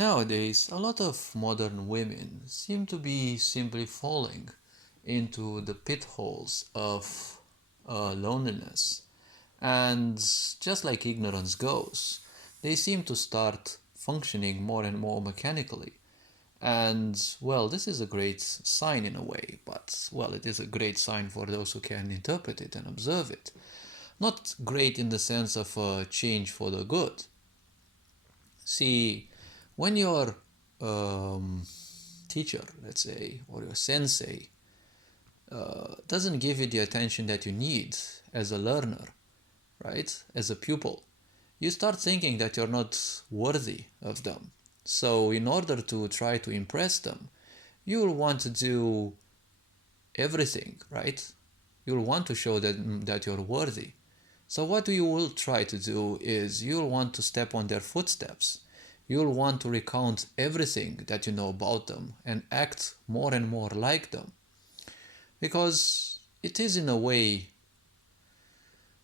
Nowadays, a lot of modern women seem to be simply falling into the pitfalls of loneliness. And just like ignorance goes, they seem to start functioning more and more mechanically. And well, this is a great sign in a way, but well, it is a great sign for those who can interpret it and observe it. Not great in the sense of a change for the good. See, when your um, teacher, let's say, or your sensei, doesn't give you the attention that you need as a learner, right? As a pupil, you start thinking that you're not worthy of them. So, in order to try to impress them, you will want to do everything, right? You'll want to show that you're worthy. So, what you will try to do is you'll want to step on their footsteps. You'll want to recount everything that you know about them and act more and more like them. Because it is, in a way,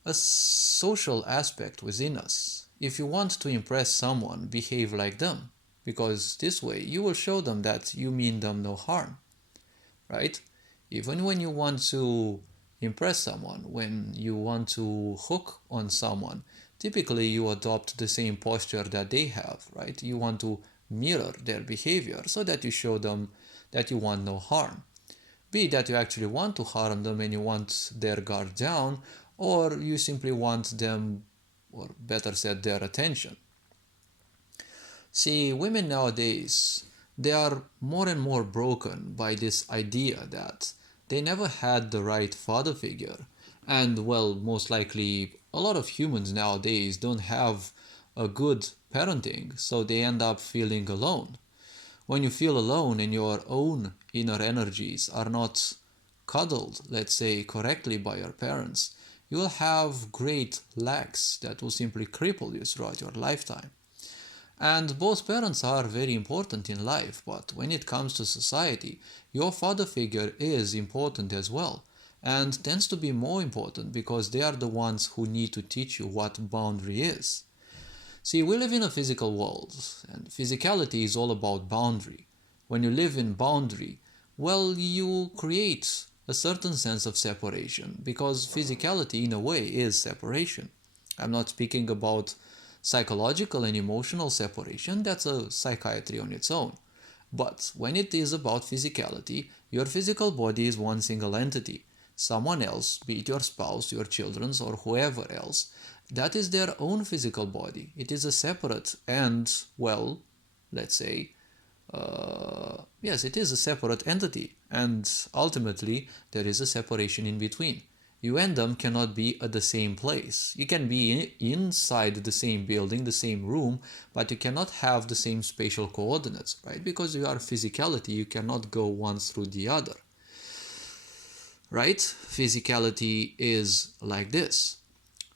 a social aspect within us. If you want to impress someone, behave like them, because this way you will show them that you mean them no harm, right? Even when you want to impress someone, when you want to hook on someone, typically you adopt the same posture that they have, right? You want to mirror their behavior so that you show them that you want no harm. Be it that you actually want to harm them and you want their guard down, or you simply want them, or better said, their attention. See, women nowadays, they are more and more broken by this idea that they never had the right father figure. And, well, most likely, a lot of humans nowadays don't have a good parenting, so they end up feeling alone. When you feel alone and your own inner energies are not cuddled, let's say, correctly by your parents, you will have great lacks that will simply cripple you throughout your lifetime. And both parents are very important in life, but when it comes to society, your father figure is important as well, and tends to be more important because they are the ones who need to teach you what boundary is. See, we live in a physical world, and physicality is all about boundary. When you live in boundary, well, you create a certain sense of separation, because physicality, in a way, is separation. I'm not speaking about psychological and emotional separation, that's a psychiatry on its own. But when it is about physicality, your physical body is one single entity. Someone else, be it your spouse, your children's, or whoever else, that is their own physical body. It is a separate and, well, let's say, yes, it is a separate entity. And ultimately, there is a separation in between. You and them cannot be at the same place. You can be inside the same building, the same room, but you cannot have the same spatial coordinates, right? Because you are physicality, you cannot go one through the other, right? Physicality is like this.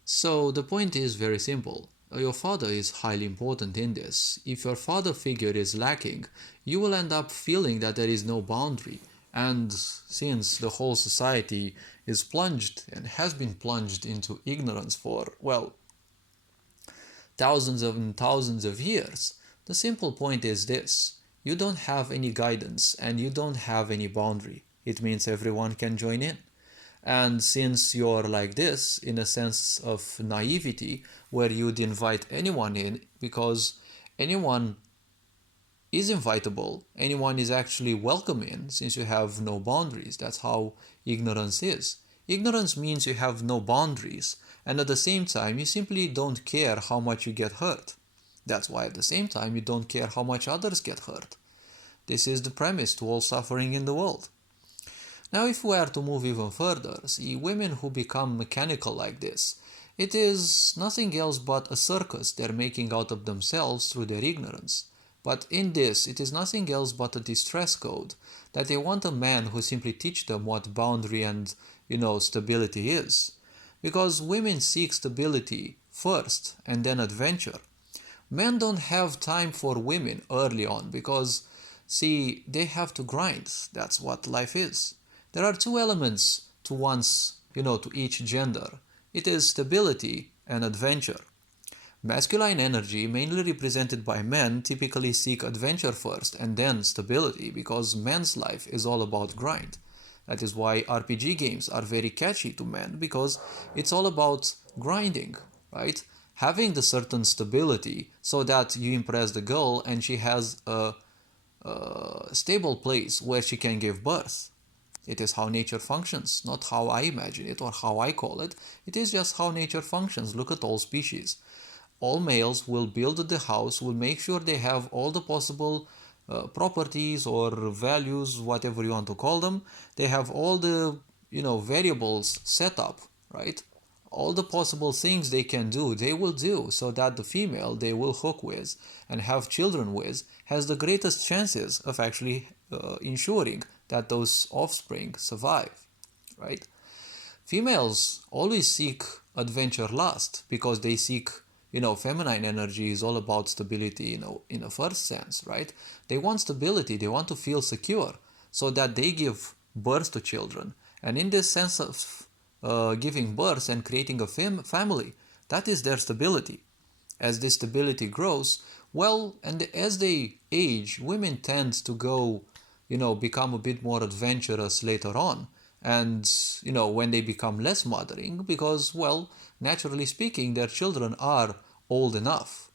So the point is very simple. Your father is highly important in this. If your father figure is lacking, you will end up feeling that there is no boundary. And since the whole society is plunged and has been plunged into ignorance for, well, thousands and thousands of years, the simple point is this. You don't have any guidance and you don't have any boundary. It means everyone can join in. And since you're like this, in a sense of naivety, where you'd invite anyone in because anyone is invitable, anyone is actually welcome in, since you have no boundaries. That's how ignorance is. Ignorance means you have no boundaries, and at the same time, you simply don't care how much you get hurt. That's why at the same time, you don't care how much others get hurt. This is the premise to all suffering in the world. Now, if we are to move even further, see, women who become mechanical like this, it is nothing else but a circus they're making out of themselves through their ignorance. But in this, it is nothing else but a distress code that they want a man who simply teach them what boundary and, stability is. Because women seek stability first and then adventure. Men don't have time for women early on because, see, they have to grind. That's what life is. There are two elements to each gender. It is stability and adventure. Masculine energy, mainly represented by men, typically seek adventure first and then stability because men's life is all about grind. That is why RPG games are very catchy to men because it's all about grinding, right? Having the certain stability so that you impress the girl and she has a stable place where she can give birth. It is how nature functions, not how I imagine it or how I call it. It is just how nature functions. Look at all species. All males will build the house, will make sure they have all the possible properties or values, whatever you want to call them. They have all the variables set up, right? All the possible things they can do, they will do so that the female they will hook with and have children with has the greatest chances of actually ensuring that those offspring survive, right? Females always seek adventure last because they seek, feminine energy is all about stability, in a first sense, right? They want stability, they want to feel secure so that they give birth to children. And in this sense of giving birth and creating a family, that is their stability. As this stability grows, well, and as they age, women tend to go, become a bit more adventurous later on. And, when they become less mothering, because, well, naturally speaking, their children are old enough.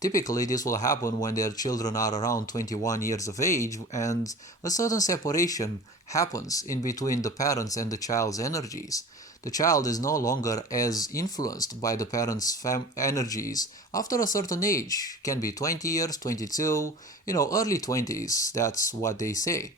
Typically, this will happen when their children are around 21 years of age and a certain separation happens in between the parents and the child's energies. The child is no longer as influenced by the parents' energies after a certain age. Can be 20 years, 22, early 20s, that's what they say.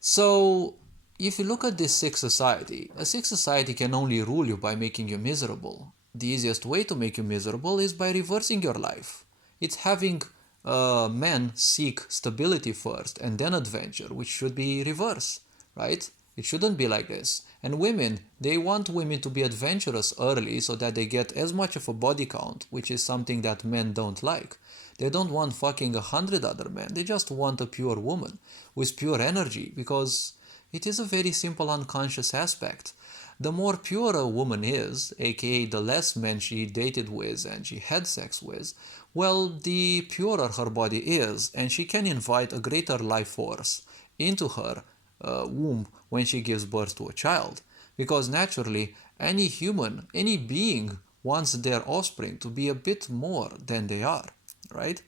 So, if you look at this sick society, a sick society can only rule you by making you miserable. The easiest way to make you miserable is by reversing your life. It's having men seek stability first and then adventure, which should be reverse, right? It shouldn't be like this. And women, they want women to be adventurous early so that they get as much of a body count, which is something that men don't like. They don't want fucking 100 other men. They just want a pure woman with pure energy because it is a very simple unconscious aspect. The more pure a woman is, aka the less men she dated with and she had sex with, well, the purer her body is and she can invite a greater life force into her womb when she gives birth to a child. Because naturally, any human, any being wants their offspring to be a bit more than they are, right?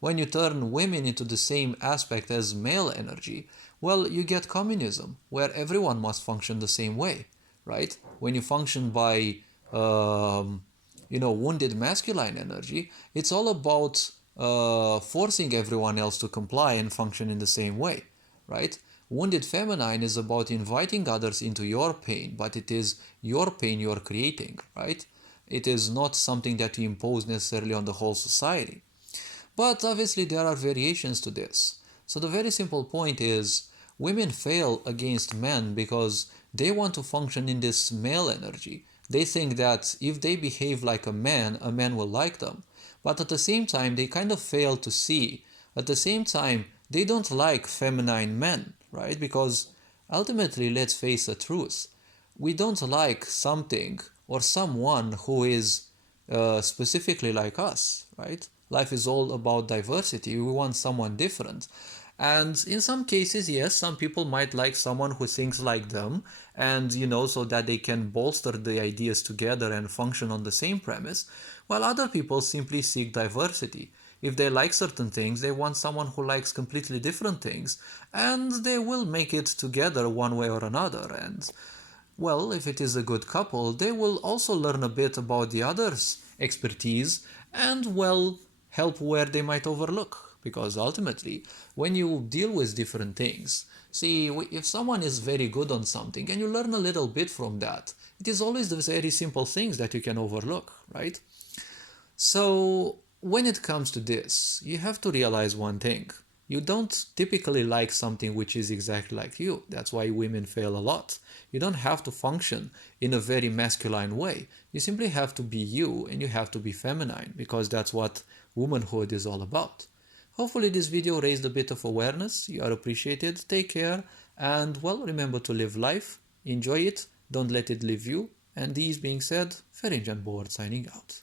When you turn women into the same aspect as male energy, well, you get communism, where everyone must function the same way, right? When you function by, wounded masculine energy, it's all about forcing everyone else to comply and function in the same way, right? Wounded feminine is about inviting others into your pain, but it is your pain you're creating, right? It is not something that you impose necessarily on the whole society. But obviously there are variations to this. So the very simple point is women fail against men because they want to function in this male energy. They think that if they behave like a man will like them. But at the same time, they kind of fail to see. At the same time, they don't like feminine men, right? Because ultimately, let's face the truth. We don't like something or someone who is specifically like us, right? Life is all about diversity. We want someone different. And in some cases, yes, some people might like someone who thinks like them and, so that they can bolster the ideas together and function on the same premise, while other people simply seek diversity. If they like certain things, they want someone who likes completely different things, and they will make it together one way or another. And, well, if it is a good couple, they will also learn a bit about the other's expertise and, well, help where they might overlook. Because ultimately, when you deal with different things, see, if someone is very good on something and you learn a little bit from that, it is always the very simple things that you can overlook, right? So, when it comes to this, you have to realize one thing. You don't typically like something which is exactly like you. That's why women fail a lot. You don't have to function in a very masculine way. You simply have to be you and you have to be feminine because that's what womanhood is all about. Hopefully this video raised a bit of awareness. You are appreciated. Take care and, well, remember to live life. Enjoy it. Don't let it live you. And these being said, Ferenc Board signing out.